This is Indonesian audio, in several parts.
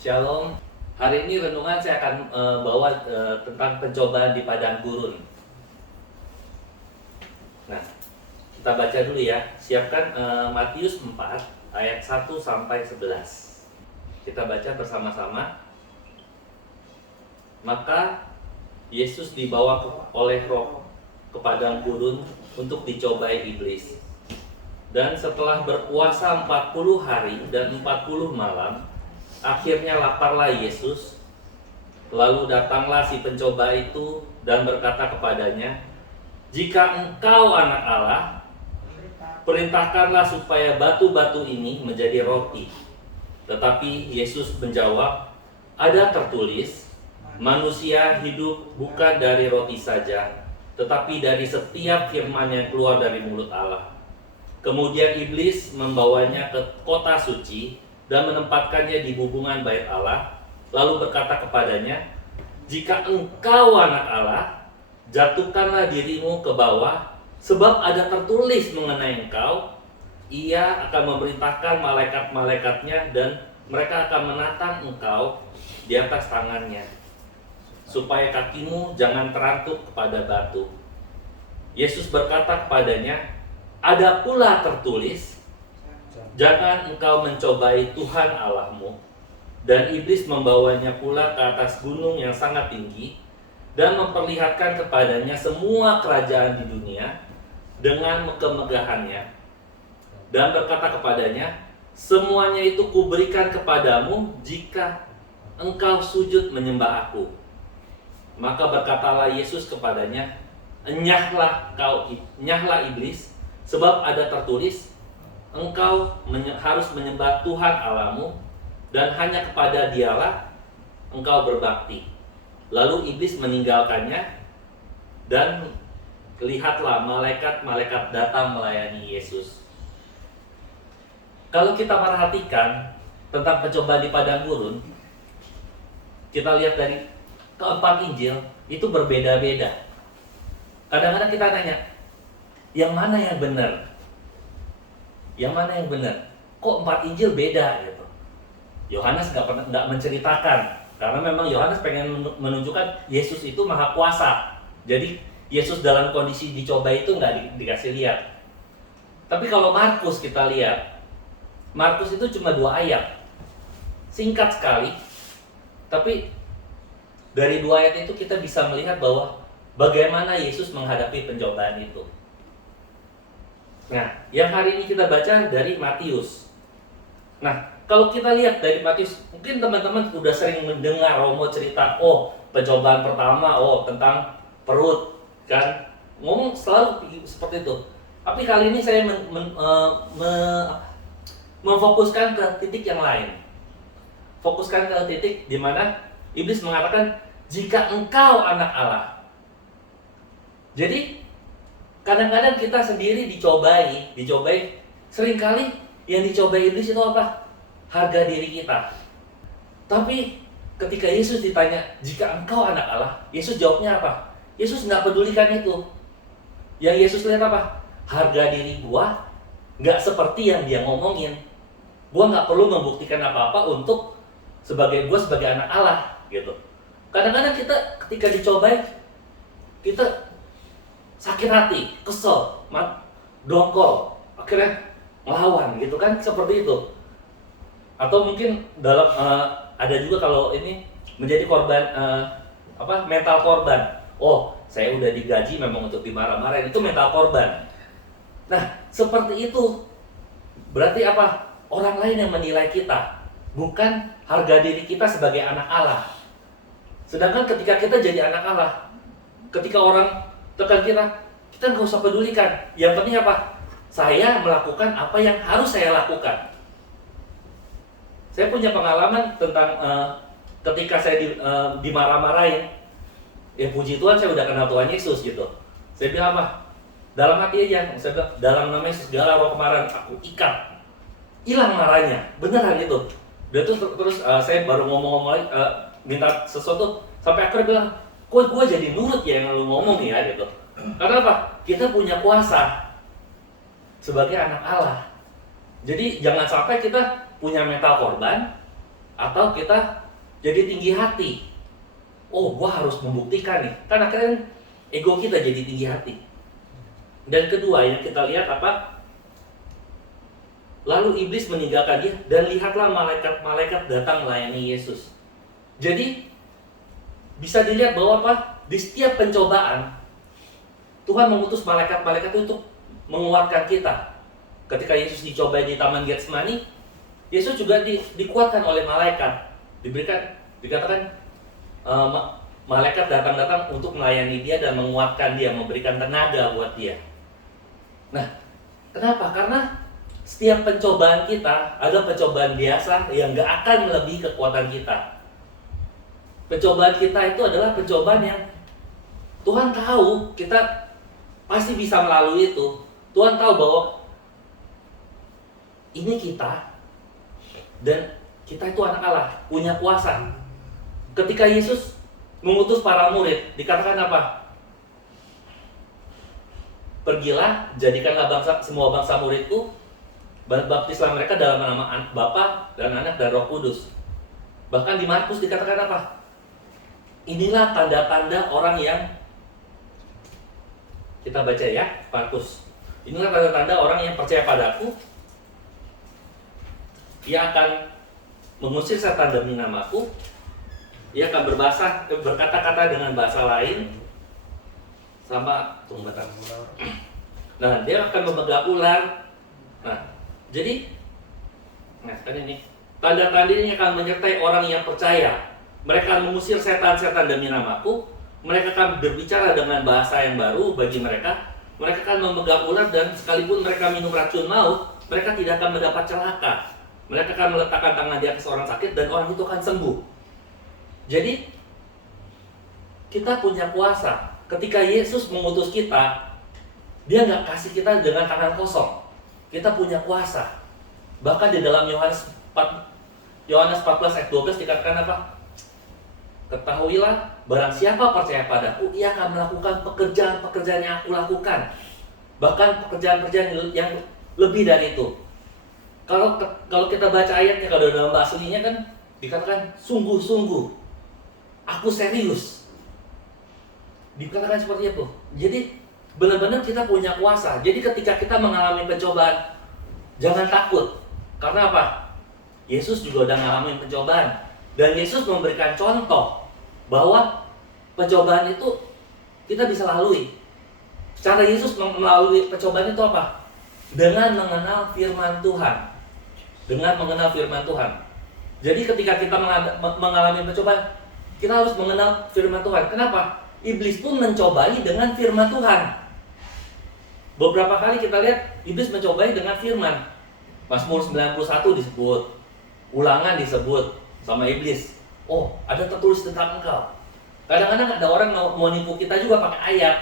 Shalom. Hari ini renungan saya akan bawa tentang pencobaan di padang gurun. Nah, kita baca dulu ya. Siapkan Matius 4 ayat 1 sampai 11. Kita baca bersama-sama. Maka Yesus dibawa oleh Roh ke padang gurun untuk dicobai iblis. Dan setelah berpuasa 40 hari dan 40 malam, akhirnya laparlah Yesus. Lalu datanglah si pencoba itu dan berkata kepadanya, "Jika engkau anak Allah, perintahkanlah supaya batu-batu ini menjadi roti." Tetapi Yesus menjawab, "Ada tertulis, manusia hidup bukan dari roti saja, tetapi dari setiap firman yang keluar dari mulut Allah." Kemudian iblis membawanya ke kota suci dan menempatkannya di hubungan bait Allah, lalu berkata kepadanya, "Jika engkau anak Allah, jatuhkanlah dirimu ke bawah, sebab ada tertulis mengenai engkau, Ia akan memerintahkan malaikat-malaikatnya dan mereka akan menatang engkau di atas tangannya, supaya kakimu jangan terantuk kepada batu." Yesus berkata kepadanya, "Ada pula tertulis, jangan engkau mencobai Tuhan Allahmu." Dan iblis membawanya pula ke atas gunung yang sangat tinggi dan memperlihatkan kepadanya semua kerajaan di dunia dengan kemegahannya, dan berkata kepadanya, "Semuanya itu kuberikan kepadamu jika engkau sujud menyembah aku." Maka berkatalah Yesus kepadanya, "Enyahlah iblis, sebab ada tertulis, engkau harus menyembah Tuhan Allahmu, dan hanya kepada Dialah engkau berbakti." Lalu iblis meninggalkannya, dan lihatlah malaikat-malaikat datang melayani Yesus. Kalau kita perhatikan tentang pencobaan di padang gurun, kita lihat dari keempat Injil itu berbeda-beda. Kadang-kadang kita tanya, yang mana yang benar? Yang mana yang benar? Kok 4 Injil beda gitu? Yohanes nggak menceritakan, karena memang Yohanes pengen menunjukkan Yesus itu maha kuasa. Jadi Yesus dalam kondisi dicoba itu nggak dikasih lihat. Tapi kalau Markus kita lihat, Markus itu cuma 2 ayat, singkat sekali. Tapi dari 2 ayat itu kita bisa melihat bahwa bagaimana Yesus menghadapi pencobaan itu. Nah, yang hari ini kita baca dari Matius. Nah, kalau kita lihat dari Matius, mungkin teman-teman udah sering mendengar Romo cerita, pencobaan pertama, tentang perut, kan? Ngomong selalu seperti itu. Tapi kali ini saya memfokuskan ke titik yang lain. Fokuskan ke titik di mana iblis mengatakan, "Jika engkau anak Allah." Jadi kadang-kadang kita sendiri dicobai. Seringkali yang dicobai iblis itu apa? Harga diri kita. Tapi ketika Yesus ditanya, "Jika engkau anak Allah," Yesus jawabnya apa? Yesus nggak pedulikan itu. Yang Yesus lihat apa? Harga diri gua nggak seperti yang dia ngomongin. Gua nggak perlu membuktikan apa-apa untuk sebagai anak Allah gitu. Kadang-kadang kita ketika dicobai, kita sakit hati, kesel, dongkol, akhirnya melawan gitu kan, seperti itu. Atau mungkin dalam ada juga kalau ini menjadi korban mental korban. Saya udah digaji memang untuk dimarah-marahin, itu mental korban. Nah, seperti itu. Berarti apa? Orang lain yang menilai kita, bukan harga diri kita sebagai anak Allah. Sedangkan ketika kita jadi anak Allah, ketika orang tekan kita nggak usah pedulikan. Yang penting apa? Saya melakukan apa yang harus saya lakukan. Saya punya pengalaman tentang ketika saya dimarah-marahin. Ya puji Tuhan saya udah kenal Tuhan Yesus gitu. Saya bilang apa? Dalam hati aja. Saya bilang, dalam nama Yesus segala roh kemarahan aku ikat. Hilang marahnya. Beneran itu. Dan terus saya baru ngomong-ngomong lagi, minta sesuatu, sampai akhirnya bilang, "Kok gue jadi nurut ya yang lu ngomong ya?" gitu. Karena apa? Kita punya kuasa sebagai anak Allah. Jadi jangan sampai kita punya mental korban, atau kita jadi tinggi hati. Oh, gua harus membuktikan nih. Kan akhirnya ego kita jadi tinggi hati. Dan kedua yang kita lihat apa? Lalu iblis meninggalkan dia dan lihatlah malaikat-malaikat datang melayani Yesus. Jadi bisa dilihat bahwa apa? Di setiap pencobaan Tuhan mengutus malaikat-malaikat untuk menguatkan kita. Ketika Yesus dicobai di Taman Getsemani, Yesus juga dikuatkan oleh malaikat. Dikatakan malaikat datang-datang untuk melayani dia dan menguatkan dia, memberikan tenaga buat dia. Nah, kenapa? Karena setiap pencobaan kita adalah pencobaan biasa yang gak akan melebihi kekuatan kita. Pencobaan kita itu adalah pencobaan yang Tuhan tahu kita pasti bisa melalui itu. Tuhan tahu bahwa ini kita dan kita itu anak Allah, punya kuasa. Ketika Yesus mengutus para murid, dikatakan apa? Pergilah, jadikanlah semua bangsa muridku, baptislah mereka dalam nama Bapa dan Anak dan Roh Kudus. Bahkan di Markus dikatakan apa? Inilah tanda-tanda orang yang kita baca ya, Markus. Inilah tanda-tanda orang yang percaya padaku. Ia akan mengusir setan demi namaku. Ia akan berkata-kata dengan bahasa lain. Nah, dia akan memegang ular. Nah, jadi kan ini tanda-tanda ini akan menyertai orang yang percaya. Mereka akan mengusir setan-setan demi namaku. Mereka akan berbicara dengan bahasa yang baru bagi mereka. Mereka akan memegang ular dan sekalipun mereka minum racun maut, mereka tidak akan mendapat celaka. Mereka akan meletakkan tangan di atas orang sakit dan orang itu akan sembuh. Jadi kita punya kuasa. Ketika Yesus mengutus kita, dia nggak kasih kita dengan tangan kosong. Kita punya kuasa. Bahkan di dalam Yohanes 14 ayat 12 dikatakan apa? Ketahuilah, barang siapa percaya padaku, ia akan melakukan pekerjaan-pekerjaan yang aku lakukan. Bahkan pekerjaan-pekerjaan yang lebih dari itu. Kalau kita baca ayatnya, kalau dalam bahasa aslinya kan dikatakan sungguh-sungguh, aku serius. Dikatakan seperti itu. Jadi benar-benar kita punya kuasa. Jadi ketika kita mengalami pencobaan, jangan takut. Karena apa? Yesus juga udah ngalamin pencobaan. Dan Yesus memberikan contoh bahwa pencobaan itu kita bisa lalui. Cara Yesus melalui pencobaan itu apa? Dengan mengenal firman Tuhan. Dengan mengenal firman Tuhan. Jadi ketika kita mengalami pencobaan, kita harus mengenal firman Tuhan. Kenapa? Iblis pun mencobai dengan firman Tuhan. Beberapa kali kita lihat iblis mencobai dengan firman. Mazmur 91 disebut, Ulangan disebut sama iblis. Oh, ada tertulis tentang engkau. Kadang-kadang ada orang mau nipu kita juga pakai ayat.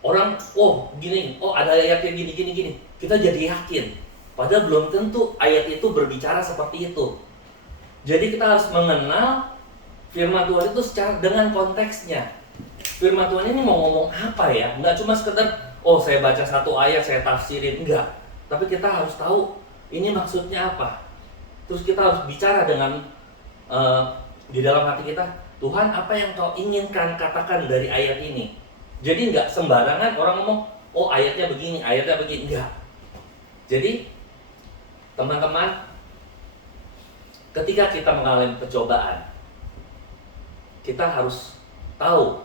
Orang, oh gini, oh ada ayat yang gini. Kita jadi yakin. Padahal belum tentu ayat itu berbicara seperti itu. Jadi kita harus mengenal firman Tuhan itu secara dengan konteksnya. Firman Tuhan ini mau ngomong apa ya? Enggak cuma sekedar, oh saya baca satu ayat, saya tafsirin. Enggak. Tapi kita harus tahu ini maksudnya apa. Terus kita harus bicara dengan di dalam hati kita, Tuhan apa yang kau inginkan katakan dari ayat ini. Jadi enggak sembarangan orang ngomong, oh ayatnya begini, enggak. Jadi teman-teman, ketika kita mengalami pencobaan, kita harus tahu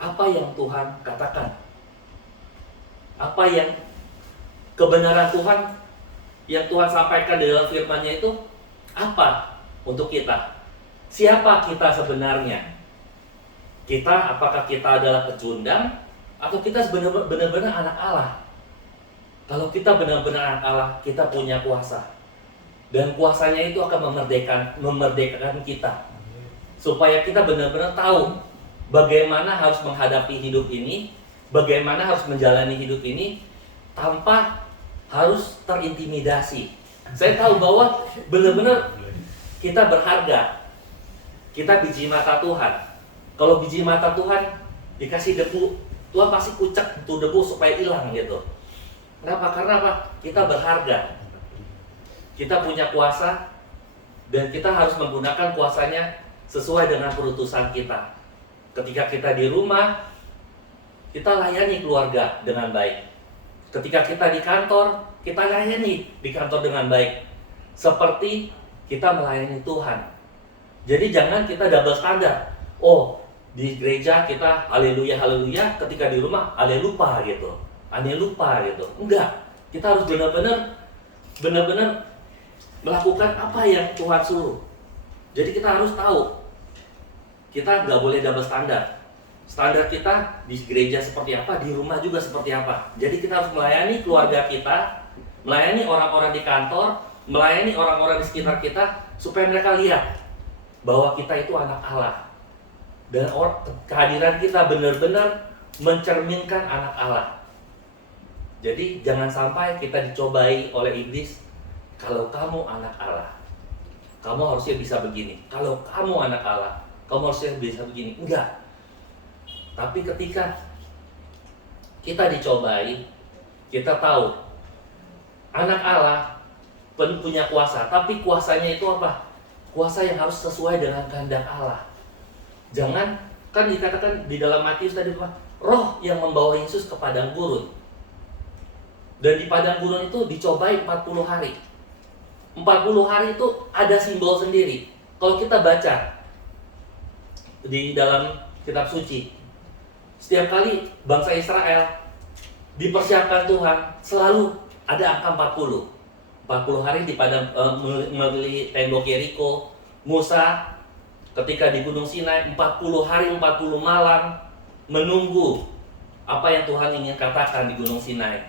apa yang Tuhan katakan. Apa yang kebenaran Tuhan yang Tuhan sampaikan di dalam firman-Nya itu apa untuk kita? Siapa kita sebenarnya? Apakah kita adalah pecundang atau kita benar-benar anak Allah? Kalau kita benar-benar anak Allah, kita punya kuasa. Dan kuasanya itu akan memerdekakan kita. Supaya kita benar-benar tahu bagaimana harus menghadapi hidup ini, bagaimana harus menjalani hidup ini tanpa harus terintimidasi. Saya tahu bahwa benar-benar kita berharga. Kita biji mata Tuhan. Kalau biji mata Tuhan dikasih debu, Tuhan pasti kucek tuh debu supaya hilang gitu. Kenapa? Karena apa? Kita berharga. Kita punya kuasa Dan kita harus menggunakan kuasanya sesuai dengan perutusan kita. Ketika kita di rumah, kita layani keluarga dengan baik. Ketika kita di kantor, kita layani di kantor dengan baik. Seperti kita melayani Tuhan. Jadi jangan kita double standar. Oh, di gereja kita haleluya haleluya, ketika di rumah halelupa gitu. Halelupa gitu. Enggak. Kita harus benar-benar melakukan apa yang Tuhan suruh. Jadi kita harus tahu, kita nggak boleh double standar. Standar kita di gereja seperti apa, di rumah juga seperti apa. Jadi kita harus melayani keluarga kita, melayani orang-orang di kantor, melayani orang-orang di sekitar kita, supaya mereka lihat bahwa kita itu anak Allah. Dan kehadiran kita benar-benar mencerminkan anak Allah. Jadi jangan sampai kita dicobai oleh iblis. Kalau kamu anak Allah, kamu harusnya bisa begini. Kalau kamu anak Allah, kamu harusnya bisa begini. Enggak. Tapi ketika kita dicobai, kita tahu anak Allah punya kuasa. Tapi kuasanya itu apa? Kuasa yang harus sesuai dengan kehendak Allah. Jangan, kan dikatakan di dalam Matius tadi, roh yang membawa Yesus ke padang gurun. Dan di padang gurun itu dicobai 40 hari. 40 hari itu ada simbol sendiri. Kalau kita baca di dalam kitab suci, setiap kali bangsa Israel dipersiapkan Tuhan, selalu ada angka 40. 40 hari di padang melewati tembok Yeriko. Musa ketika di Gunung Sinai 40 hari 40 malam menunggu apa yang Tuhan ingin katakan di Gunung Sinai.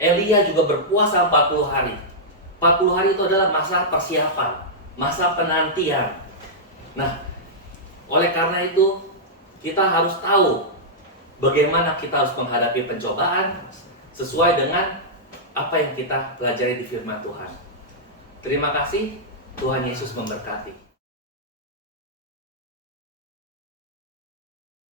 Elia juga berpuasa 40 hari. 40 hari itu adalah masa persiapan, masa penantian. Nah, oleh karena itu kita harus tahu bagaimana kita harus menghadapi pencobaan sesuai dengan apa yang kita pelajari di firman Tuhan. Terima kasih, Tuhan Yesus memberkati.